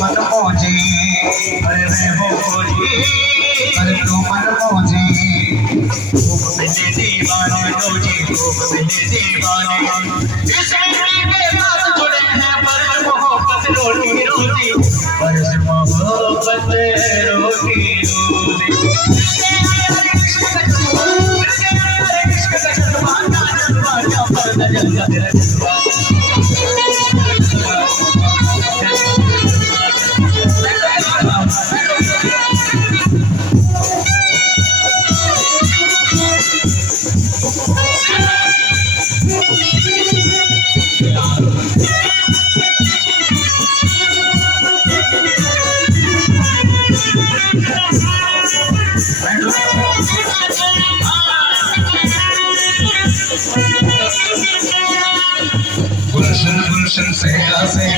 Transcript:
मन मौजी अरे मैं हो खोजी अरे तू मन मौजी खूब बिंदे दीवाने रोजी खूब बिंदे दीवाने इस मिट्टी के साथ जुड़े हैं पर मोहब्बत रोटी रोटी पर मोहब्बत रोटी रोटी गुलशन गुलशन सहरा सहरा